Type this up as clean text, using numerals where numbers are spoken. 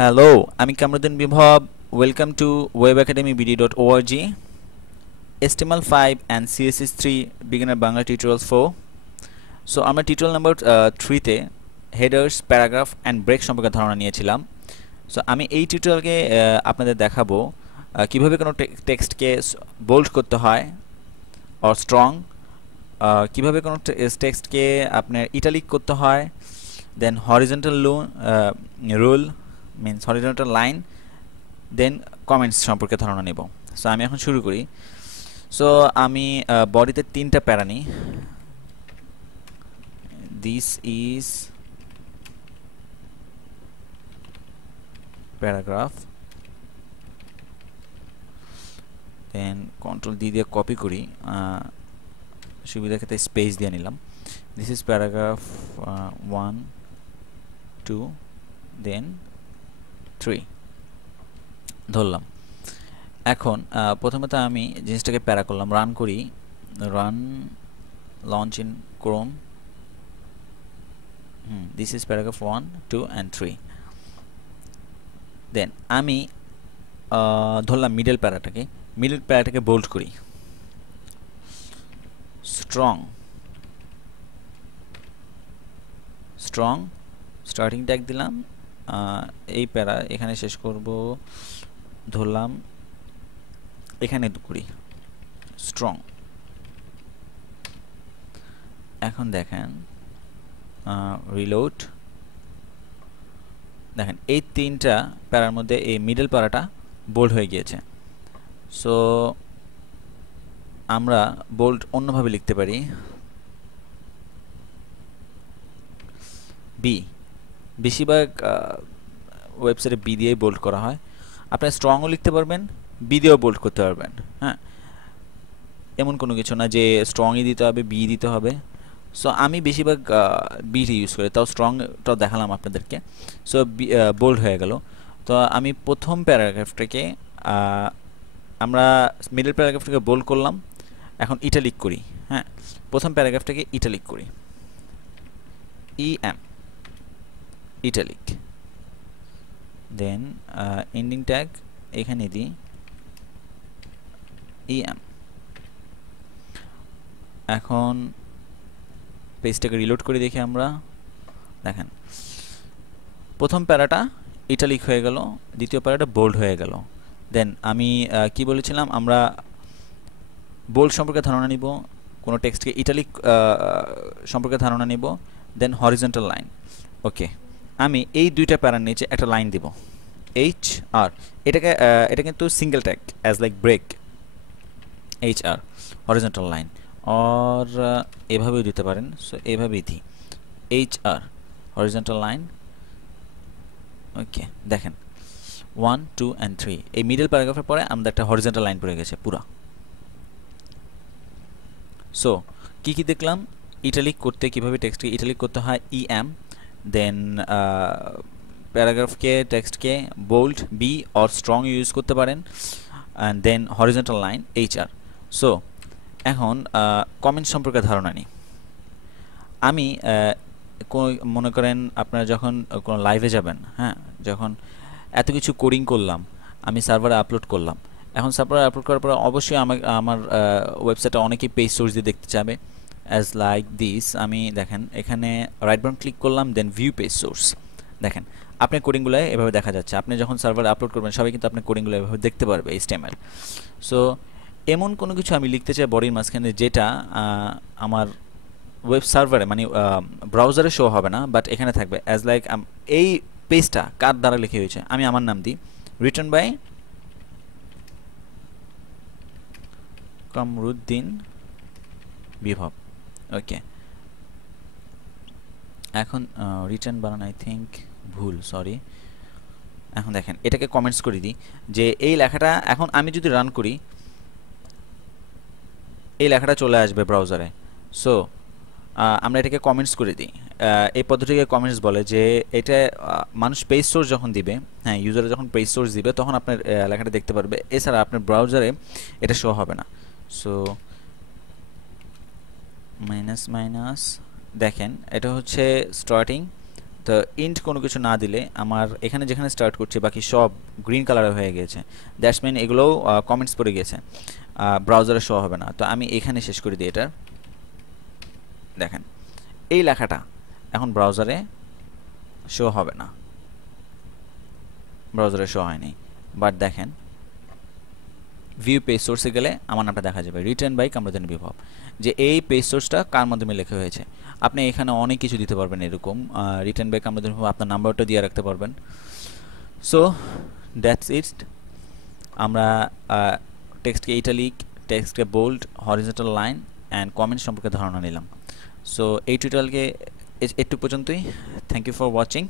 Hello, আমি Kamruddin Bibhab. Welcome to webacademybd.org, HTML5 and CSS3 beginner Bangla tutorials 4. So আমরা tutorial number 3-তে headers, paragraph and break সম্পর্কে ধারণা নিয়েছিলাম। সো আমি এই টিউটোরিয়ালকে আপনাদের দেখাবো কিভাবে কোনো টেক্সটকে বোল্ড করতে হয় অর স্ট্রং, কিভাবে কোনো টেক্সটকে আপনার ইটালিক করতে হয়, then horizontal rule means horizontal line, then comments সম্পর্কে ধারণা নেব। সো আমি এখন শুরু করি। সো আমি বডিতে 3টা প্যারা নিই। This is paragraph, then control দিয়ে কপি করি, সুবিধার ক্ষেত্রে স্পেস দিয়ে নিলাম। দিস ইজ প্যারাগ্রাফ 1 2 দেন 3 ধরলাম। এখন প্রথমত আমি জিনিসটাকে প্যারা করলাম, রান করি, run launch in Chrome. This is paragraph 1 2 and 3। দেন আমি ধরলাম মিডল প্যারাটাকে বোল্ড করি, স্ট্রং স্টার্টিং ট্যাগ দিলাম, এই প্যারা এখানে শেষ করব, ধরলাম এখানে করি স্ট্রং। এখন দেখেন রিলোড, দেখেন এই 3টা প্যারার মধ্যে এই মিডল প্যারাটা বোল্ড হয়ে গিয়েছে। সো আমরা বোল্ড অন্যভাবে লিখতে পারি, বি। বেশিরভাগ ওয়েবসাইটে বি দিয়েই বোল্ড করা হয়। আপনি স্ট্রংও লিখতে পারবেন, বি দিয়েও বোল্ড করতে পারবেন। হ্যাঁ, এমন কোনো কিছু না যে স্ট্রংই দিতে হবে, বি দিতে হবে। সো আমি বেশিরভাগ বিটি ইউজ করি, তাও স্ট্রংটাও দেখালাম আপনাদেরকে। সো বোল্ড হয়ে গেল। তো আমি প্রথম প্যারাগ্রাফটাকে আমরা মিডল প্যারাগ্রাফটাকে বোল্ড করলাম, এখন ইটালিক করি। হ্যাঁ, প্রথম প্যারাগ্রাফটাকে ইটালিক করি, EM ইটালিক। দেন এন্ডিং ট্যাগ এখানে দিই EM। এখন পেজটাকে রিলোড করে দেখি আমরা, দেখেন প্রথম প্যারাটা ইটালিক হয়ে গেল, দ্বিতীয় প্যারাটা বোল্ড হয়ে গেল। দেন আমি কি বলেছিলাম, আমরা বোল্ড সম্পর্কে ধারণা নিব, কোনো টেক্সটকে ইটালিক সম্পর্কে ধারণা নিব, দেন হরিজন্টাল লাইন। ওকে, আমি এই 2টা প্যারার নিচে একটা লাইন দিব, HR। এটা কিন্তু single tag as like break, HR horizontal line, or এভাবেও দিতে পারেন। সো এভাবেই দিই HR হরিজন্টাল লাইন। ওকে, দেখেন 1 2 and 3 এই মিডল প্যারাগ্রাফের পরে আমাদের একটা হরিজন্টাল লাইন পড়ে গেছে পুরা। সো কি দেখলাম, ইটালিক করতে কিভাবে টেক্সটকে ইটালিক করতে হয়, EM। দেন প্যারাগ্রাফকে টেক্সটকে bold, B or strong use করতে পারেন, and then horizontal line HR। So এখন কমেন্ট সম্পর্কে ধারণা নিই। আমি মনে করেন আপনারা যখন কোনো লাইভে যাবেন, হ্যাঁ, যখন এত কিছু কোডিং করলাম, আমি সার্ভারে আপলোড করলাম। এখন সার্ভারে আপলোড করার পর অবশ্যই আমার ওয়েবসাইটে অনেকেই পেজ সোর্স দিয়ে দেখতে চাবে, অ্যাজ লাইক দিস। আমি দেখেন এখানে রাইট বাটন ক্লিক করলাম, দেন ভিউ পেজ সোর্স। দেখেন আপনার কোডিংগুলো এভাবে দেখা যাচ্ছে। আপনি যখন সার্ভারে আপলোড করবেন সবাই কিন্তু আপনার কোডিংগুলো এভাবে দেখতে পারবে, HTML। সো এমন কোনো কিছু আমি লিখতে চাই বডির মাঝখানে যেটা আমার ওয়েব সার্ভারে মানে ব্রাউজারে শো হবে না, বাট এখানে থাকবে, অ্যাজ লাইক এই পেজটা কার দ্বারা লিখে হয়েছে, আমি আমার নাম দিই, রিটার্ন বাই কামরুদ্দিন বিভব। ওকে, এখন রিটার্ন বানান আই থিঙ্ক ভুল, সরি। এখন দেখেন এটাকে কমেন্টস করে দিই যে এই লেখাটা, এখন আমি যদি রান করি এই লেখাটা চলে আসবে ব্রাউজারে। সো আমরা এটাকে কমেন্টস করে দিই। এই পদ্ধতিকে কমেন্টস বলে, যে এটা মানুষ পেজ সোর্স যখন দিবে, হ্যাঁ, ইউজারে যখন পেজ সোর্স দিবে তখন আপনার লেখাটা দেখতে পারবে, এছাড়া আপনার ব্রাউজারে এটা শো হবে না। সো মাইনাস দেখেন এটা হচ্ছে স্টার্টিং, তো ইন্ট কোনো কিছু না দিলে আমার এখানে যেখানে স্টার্ট করছে বাকি সব গ্রিন কালারে হয়ে গিয়েছে, দ্যাটস মিন এগুলোও কমেন্টস পড়ে গেছে, ব্রাউজারে শো হবে না। তো আমি এখানে শেষ করে দিই এটা। দেখেন এই লেখাটা এখন ব্রাউজারে শো হবে না, ব্রাউজারে শো হয়নি। বাট দেখেন ভিউ পেজ সোর্সে গেলে আমার নামটা দেখা যাবে, রিটেন বাই কামরুদ্দিন বিভব, যে এই পেজ সোর্সটা কার মাধ্যমে লেখা হয়েছে। আপনি এখানে অনেক কিছু দিতে পারবেন, এরকম রিটেন বাই কামরুদ্দিন বিভব, আপনার নাম্বারটা দিয়ে রাখতে পারবেন। So that's it. আমরা টেক্সটকে ইটালিক, টেক্সটকে bold, horizontal line and comment সম্পর্কে ধারণা নিলাম। সো এই টিউটোরিয়ালকে একটু পর্যন্তই। Thank you for watching.